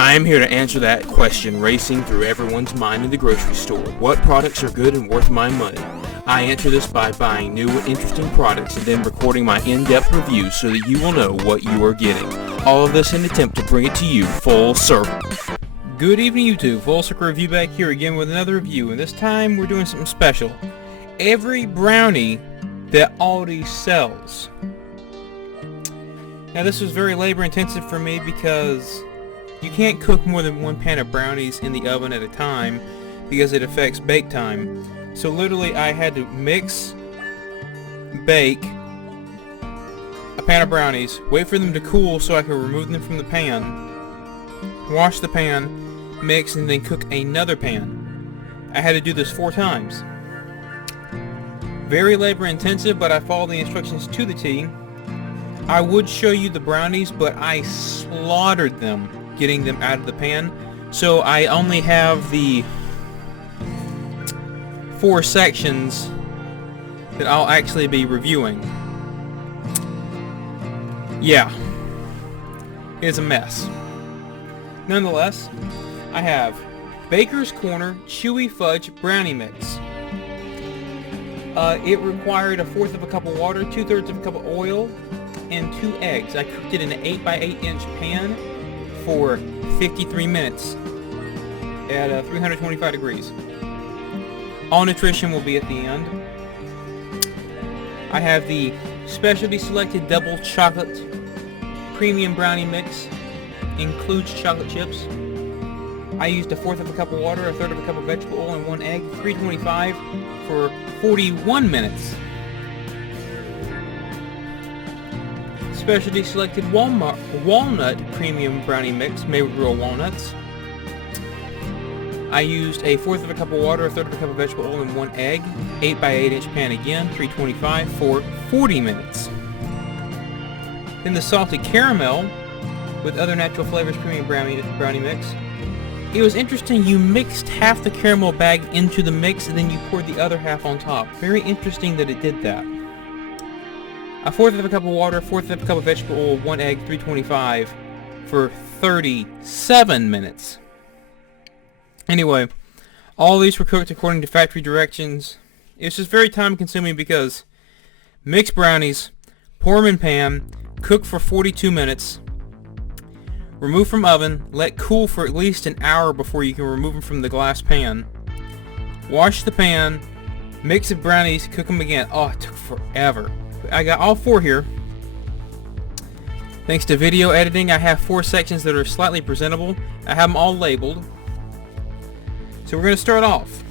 I'm here to answer that question racing through everyone's mind in the grocery store. What products are good and worth my money? I answer this by buying new and interesting products and then recording my in-depth reviews so that you will know what you are getting. All of this in an attempt to bring it to you full circle. Good evening, YouTube. Full Circle Review back here again with another review, and this time we're doing something special. Every brownie that Aldi sells. Now this was very labor intensive for me because you can't cook more than one pan of brownies in the oven at a time because it affects bake time. So literally I had to mix, bake a pan of brownies, wait for them to cool so I could remove them from the pan, wash the pan, mix, and then cook another pan. I had to do this 4 times. Very labor intensive, but I followed the instructions to the T. I would show you the brownies, but I slaughtered them getting them out of the pan, so I only have the 4 sections that I'll actually be reviewing. Yeah, it's a mess. Nonetheless, I have Baker's Corner Chewy Fudge Brownie Mix. It required 1/4 of a cup of water, 2/3 of a cup of oil, and 2 eggs. I cooked it in an 8x8 inch pan for 53 minutes at 325 degrees. All nutrition will be at the end. I have the specialty selected double chocolate premium brownie mix. Includes chocolate chips. I used 1/4 of a cup of water, 1/3 of a cup of vegetable oil, and 1 egg, 325 for 41 minutes. Specialty selected walnut premium brownie mix made with real walnuts. I used 1/4 of a cup of water, 1/3 of a cup of vegetable oil, and 1 egg, 8x8 inch pan again, 325 for 40 minutes. Then the salted caramel with other natural flavors premium brownie mix. It was interesting, you mixed half the caramel bag into the mix and then you poured the other half on top. Very interesting that it did that. 1/4 of a cup of water, 1/4 of a cup of vegetable oil, 1 egg, 325 for 37 minutes. Anyway, all these were cooked according to factory directions. It's just very time consuming because mix brownies, pour them in pan, cook for 42 minutes, remove from oven, let cool for at least an hour before you can remove them from the glass pan. Wash the pan, mix the brownies, cook them again. Oh, it took forever. I got all 4 here. Thanks to video editing, I have 4 sections that are slightly presentable. I have them all labeled. So we're going to start off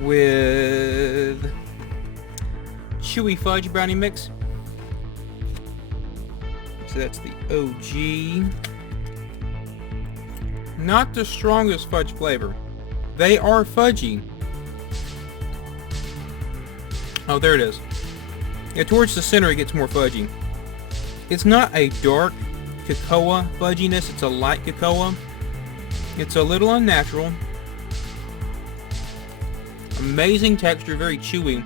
with Chewy Fudge Brownie Mix. So that's the OG. Not the strongest fudge flavor. They are fudgy. Oh, there it is. Yeah, towards the center it gets more fudgy. It's not a dark cocoa fudginess, it's a light cocoa. It's a little unnatural. Amazing texture, very chewy.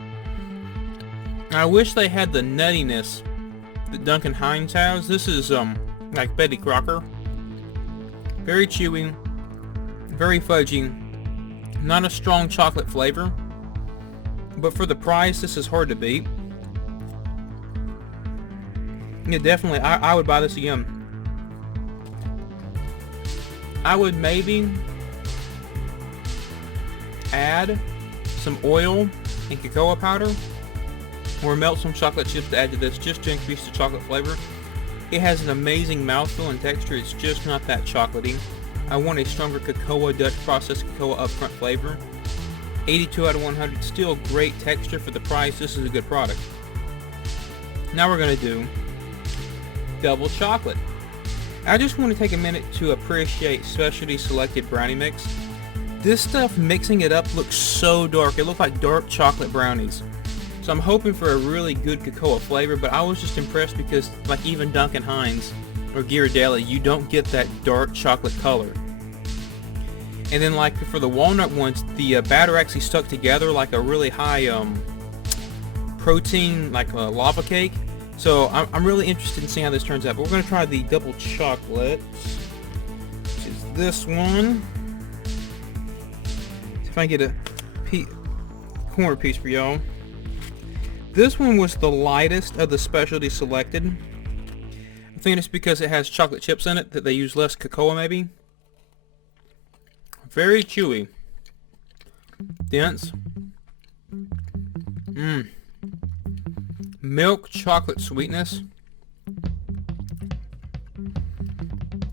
I wish they had the nuttiness that Duncan Hines has. This is like Betty Crocker. Very chewy, very fudgy, not a strong chocolate flavor, but for the price this is hard to beat. Yeah, definitely I would buy this again. I would maybe add some oil and cocoa powder or melt some chocolate chips to add to this just to increase the chocolate flavor. It has an amazing mouthfeel and texture. It's just not that chocolatey. I want a stronger cocoa, Dutch processed cocoa upfront flavor. 82 out of 100. Still great texture for the price. This is a good product. Now we're going to do double chocolate. I just want to take a minute to appreciate specialty selected brownie mix. This stuff, mixing it up, looks so dark. It looked like dark chocolate brownies. So I'm hoping for a really good cocoa flavor, but I was just impressed because like even Duncan Hines or Ghirardelli, you don't get that dark chocolate color. And then like for the walnut ones, the batter actually stuck together like a really high protein, like a lava cake. So I'm really interested in seeing how this turns out. But we're going to try the double chocolate. this one. See if I can get a corner piece for y'all. This one was the lightest of the specialty selected. I think it's because it has chocolate chips in it that they use less cocoa maybe. Very chewy. Dense. Milk chocolate sweetness.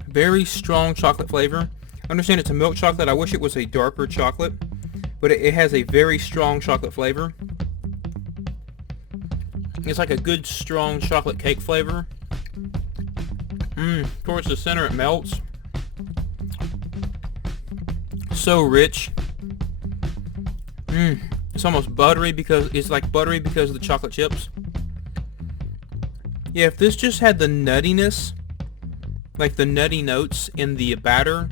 Very strong chocolate flavor. I understand it's a milk chocolate. I wish it was a darker chocolate, but it has a very strong chocolate flavor. It's like a good strong chocolate cake flavor. Towards the center it melts. So rich. It's almost buttery because it's like buttery because of the chocolate chips. Yeah, if this just had the nuttiness, like the nutty notes in the batter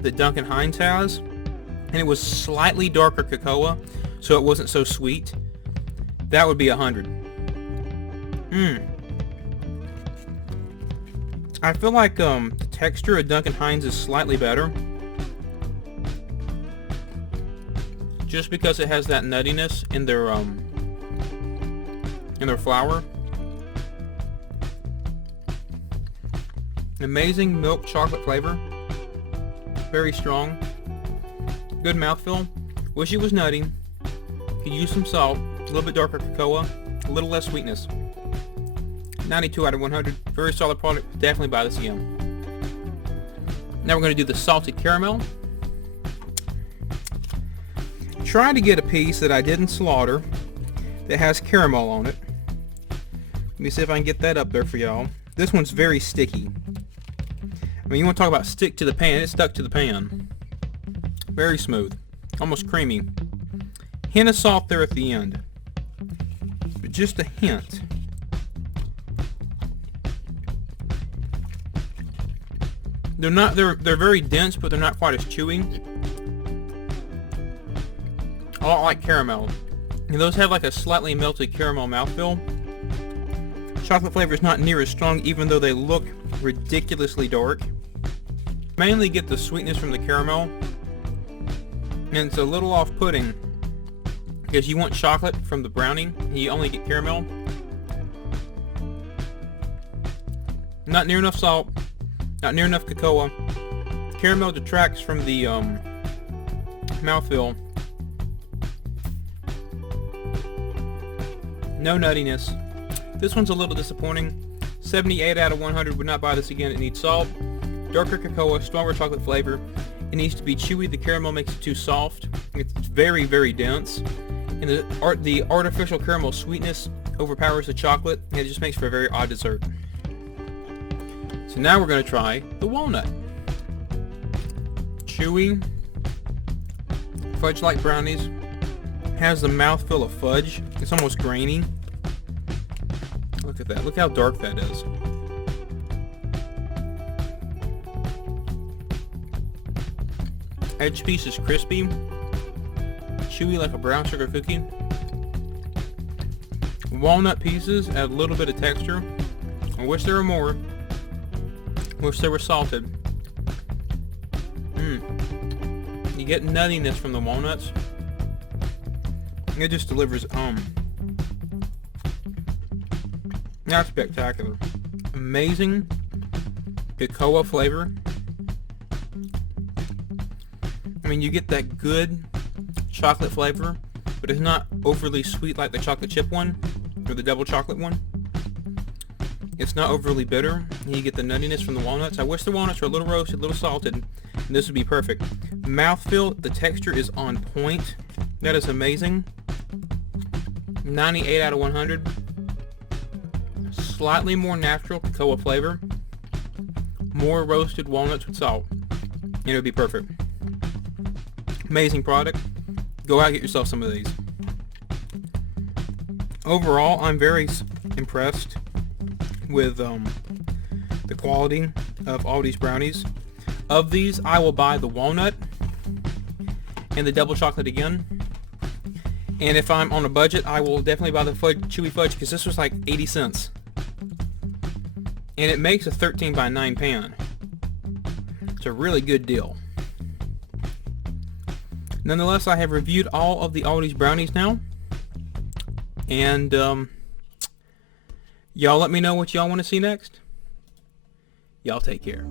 that Duncan Hines has, and it was slightly darker cocoa, so it wasn't so sweet, that would be 100. I feel like the texture of Duncan Hines is slightly better, just because it has that nuttiness in their flour. Amazing milk chocolate flavor, very strong, good mouthfeel. Wish it was nutty. Could use some salt, a little bit darker cocoa, a little less sweetness. 92 out of 100. Very solid product. Definitely buy this again. Now we're going to do the salted caramel. Try to get a piece that I didn't slaughter that has caramel on it. Let me see if I can get that up there for y'all. This one's very sticky. I mean, you want to talk about stick to the pan. It stuck to the pan. Very smooth. Almost creamy. Hint of salt there at the end. But just a hint. They're very dense, but they're not quite as chewy. A lot like caramel. And those have like a slightly melted caramel mouthfeel. Chocolate flavor is not near as strong, even though they look ridiculously dark. Mainly get the sweetness from the caramel. And it's a little off-putting because you want chocolate from the brownie and you only get caramel. Not near enough salt. Not near enough cocoa. Caramel detracts from the mouthfeel. No nuttiness. This one's a little disappointing. 78 out of 100. Would not buy this again. It needs salt, darker cocoa, stronger chocolate flavor. It needs to be chewy. The caramel makes it too soft. It's very, very dense. And the artificial caramel sweetness overpowers the chocolate, and it just makes for a very odd dessert. So now we're going to try the walnut. Chewy, fudge-like brownies. Has the mouthfeel of fudge. It's almost grainy. Look at that. Look how dark that is. Edge piece is crispy. Chewy like a brown sugar cookie. Walnut pieces add a little bit of texture. I wish there were more. Wish they were salted. You get nuttiness from the walnuts. It just delivers That's spectacular. Amazing cocoa flavor. I mean, you get that good chocolate flavor, but it's not overly sweet like the chocolate chip one or the double chocolate one. It's not overly bitter. You get the nuttiness from the walnuts. I wish the walnuts were a little roasted, a little salted, and this would be perfect. Mouthfeel, the texture is on point. That is amazing. 98 out of 100. Slightly more natural cocoa flavor. More roasted walnuts with salt. And it would be perfect. Amazing product. Go out and get yourself some of these. Overall, I'm very impressed with the quality of Aldi's brownies. Of these, I will buy the walnut and the double chocolate again. And if I'm on a budget, I will definitely buy the chewy fudge because this was like 80 cents. And it makes a 13 by 9 pan. It's a really good deal. Nonetheless, I have reviewed all of the Aldi's brownies now. And y'all let me know what y'all want to see next. Y'all take care.